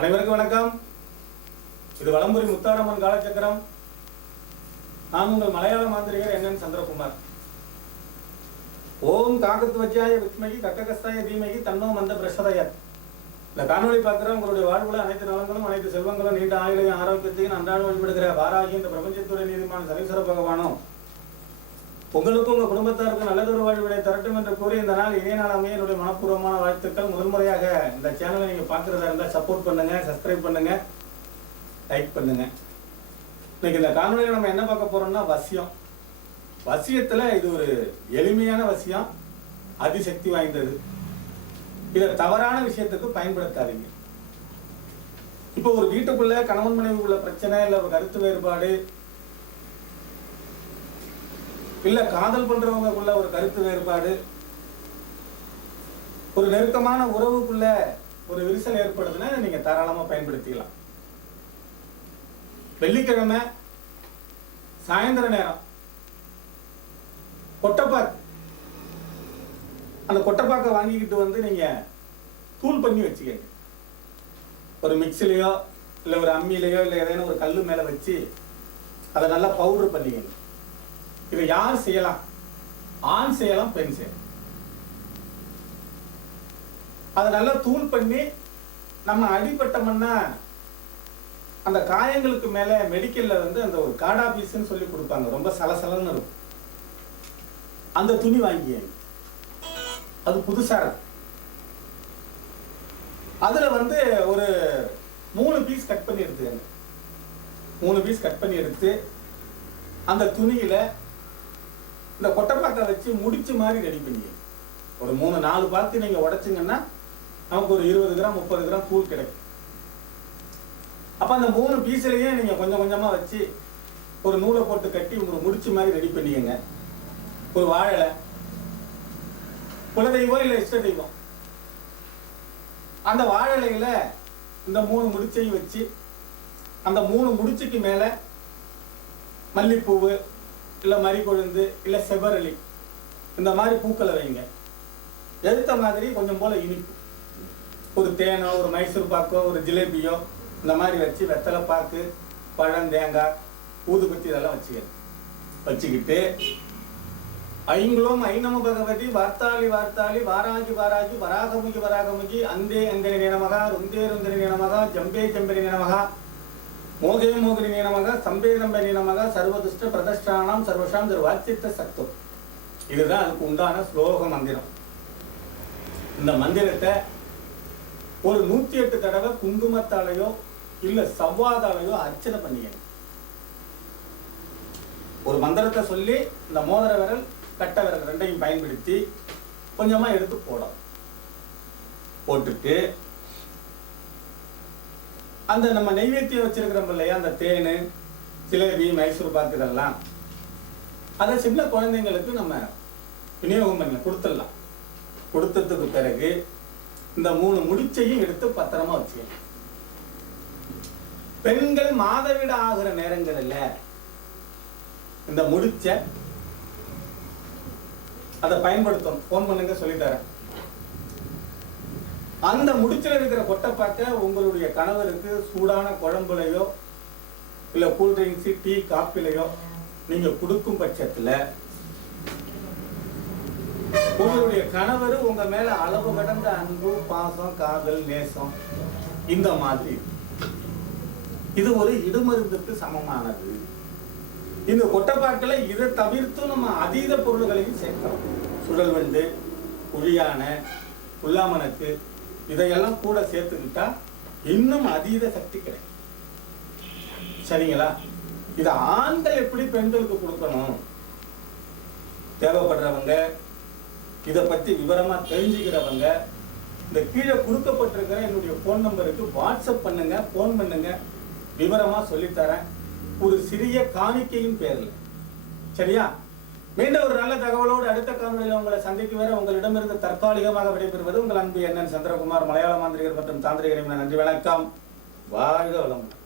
அனைவருக்கும் வணக்கம். இது வளம்புரி முத்தாரம்மன் காலச்சக்கரம். நான் உங்கள் மலையாள மாந்திரிகர் என் சந்திரகுமார். ஓம் காக்கத்து வச்சாய வித்மகி கட்டகஸ்தாய தீமகி தன்னோ மந்த பிரசதயர் இந்த காணொளி பார்க்குற உங்களுடைய வாழ்வுல அனைத்து நலங்களும் அனைத்து செல்வங்களும் நீண்ட ஆயுளையும் ஆரோக்கியத்தையும் அன்றாடம் வழிபடுகிற வாராகி இந்த பிரபஞ்சத்துறை நீதிமான சரீஸ்வர பகவானும் உங்களுக்கும் உங்க குடும்பத்தாருக்கும் நல்லதொரு வாழ்வினை தரட்டும் என்று கூறி இந்த நாள் இதே நாள் அமைய என்னுடைய மனப்பூர்வமான வாழ்த்துக்கள். முதன்முறையாக இந்த சேனலை நீங்க பார்க்கறதா இருந்தால் சப்போர்ட் பண்ணுங்க சப்ஸ்கிரைப் பண்ணுங்க லைக் பண்ணுங்க. இன்னைக்கு இந்த காணொலியில் நம்ம என்ன பார்க்க போறோம்னா வசியம். வசியத்துல இது ஒரு எளிமையான வசியம் அதிசக்தி வாய்ந்தது. இதை தவறான விஷயத்துக்கு பயன்படுத்தாதீங்க. இப்போ ஒரு வீட்டுக்குள்ள கணவன் மனைவிக்குள்ள பிரச்சனை இல்லை ஒரு கருத்து வேறுபாடு இல்ல காதல் பண்ணுறவங்களுக்குள்ள ஒரு கருத்து வேறுபாடு ஒரு நெருக்கமான உறவுக்குள்ள ஒரு விரிசல் ஏற்படுதுன்னா நீங்கள் நீங்க தாராளமா பயன்படுத்திக்கலாம். வெள்ளிக்கிழமை சாயந்தர நேரம் கொட்டைப்பாக்கு. அந்த கொட்டைப்பாக்கை வாங்கிக்கிட்டு வந்து நீங்க தூள் பண்ணி வச்சுக்கங்க. ஒரு மிக்சிலையோ இல்லை ஒரு அம்மியிலையோ இல்லை ஏதேனும் ஒரு கல் மேலே வச்சு அதை நல்லா பவுடர் பண்ணிக்கணும். இதை யார் செய்யலாம்? ஆண் செய்யலாம் பெண் செய்யலாம். அதை நல்லா தூள் பண்ணி நம்ம அடிபட்டோம்னா அந்த காயங்களுக்கு மேல மெடிக்கல்ல வந்து அந்த ஒரு காடா பீஸ்ன்னு சொல்லி கொடுப்பாங்க. ரொம்ப சலசலன்னு இருக்கும். அந்த துணி வாங்கி அது புதுசா இருக்கும் அதுல வந்து ஒரு மூணு பீஸ் கட் பண்ணி எடுத்துக்கங்க மூணு பீஸ் கட் பண்ணி எடுத்து அந்த துணியில இந்த கொட்டைப்பாக்கை வச்சு முடிச்சு மாதிரி ரெடி பண்ணி ஒரு மூணு நாலு பார்த்து நீங்க உடைச்சிங்கன்னா நமக்கு ஒரு இருபது கிராம் முப்பது கிராம் கூழ் கிடைக்கும். அப்ப அந்த மூணு பீஸ்லயே நீங்க கொஞ்சம் கொஞ்சமா வச்சு ஒரு நூலை போட்டு கட்டி ஒரு முடிச்சு மாதிரி ரெடி பண்ணிக்கங்க ஒரு வாழலை குலதெய்வம் இல்லை இஷ்ட தெய்வம். அந்த வாழலையில இந்த மூணு முடிச்சையும் வச்சு அந்த மூணு முடிச்சுக்கு மேல மல்லிப்பூவு இல்லை மறிகொழுந்து இல்லை செவ்வரளி இந்த மாதிரி பூக்களை வைங்க. எடுத்த மாதிரி கொஞ்சம் போல இனிப்பு. ஒரு தேனோ ஒரு மைசூர் பாக்கோ ஒரு ஜிலேபியோ இந்த மாதிரி வச்சு வெத்தலை பாக்கு பழம் தேங்காய் ஊதுபத்தி இதெல்லாம் வச்சுக்கணும். வச்சுக்கிட்டு ஐங்குளோம் ஐநம பகவதி வார்த்தாளி வார்த்தாளி வாராகி வாராகி வராகமுகி வராகமுகி அந்தே அந்தரி நினமகா ருந்தே ருந்தரி நினமகா ஜம்பே ஜம்பரி நினமகா மோகே மோகினி நேனமக சம்பே சம்பே நேனமக சர்வதுஷ்ட பிரதஷ்டானாம் சர்வஷாம் திருவாச்சித்த சக்தம். இதுதான் அதுக்கு உண்டான ஸ்லோக மந்திரம். இந்த மந்திரத்தை ஒரு நூத்தி எட்டு தடவை குங்குமத்தாலையோ இல்ல சவ்வாதாலையோ அர்ச்சனை பண்ணிக்கணும் ஒரு மந்திரத்தை சொல்லி இந்த மோதிர விரல் கட்ட விரல் ரெண்டையும் பயன்படுத்தி கொஞ்சமா எடுத்து போடும். போட்டுட்டு அந்த நம்ம நெய்வேத்தியம் வச்சிருக்கிறோம் இல்லையா? அந்த தேனு சிலேபி மைசூர் பாக்கு இதெல்லாம். அதை சின்ன குழந்தைங்களுக்கு நம்ம விநியோகம் பண்ணி கொடுத்துடலாம். கொடுத்ததுக்கு பிறகு இந்த மூணு முடிச்சையும் எடுத்து பத்திரமா வச்சுக்கணும். பெண்கள் மாதவிட ஆகிற நேரங்கள்ல இந்த முடிச்ச அதை பயன்படுத்தணும். ஃபோன் பண்ணுங்க சொல்லித்தரேன். அந்த முடிச்சில் இருக்கிற கொட்டைப்பாக்க உங்களுடைய கணவருக்கு சூடான குழம்புலையோ இல்லை கூல்ட்ரிங்க்ஸு டீ காப்பிலையோ நீங்கள் கொடுக்கும் பட்சத்தில் உங்களுடைய கணவர் உங்க மேல அளவு கடந்த அன்பு பாசம் காதல் நேசம் இந்த மாதிரி. இது ஒரு இடுமருந்துக்கு சமமானது. இந்த கொட்டைப்பாட்டில் இதை தவிர்த்தும் நம்ம அதீத பொருள்களையும் சேர்க்கிறோம் சுழல் வண்டு குழியான புல்லாமணக்கு இதையெல்லாம் கூட சேர்த்துக்கிட்டா இன்னும் அதீத சக்தி கிடைக்கும். சரிங்களா? இதை ஆண்கள் எப்படி பெண்களுக்கு கொடுக்கணும்? தேவைப்படுறவங்க இதை பத்தி விவரமா தெரிஞ்சுக்கிறவங்க இந்த கீழே கொடுக்கப்பட்டிருக்கிற என்னுடைய ஃபோன் நம்பருக்கு வாட்ஸ்அப் பண்ணுங்க ஃபோன் பண்ணுங்க. விவரமா சொல்லித்தரேன். ஒரு சிறிய காணிக்கையின் பேரில். சரியா? மீண்டும் ஒரு நல்ல தகவலோடு அடுத்த காணொலியில் உங்களை சந்திக்கும் வரை உங்களிடமிருந்து தற்காலிகமாக விடைபெறுவது உங்கள் அன்பு என்என் சந்திரகுமார் மலையாள மாந்திரிகர் மற்றும் தாந்திரிகரின் நன்றி வணக்கம். வாழ்க வளமுடன்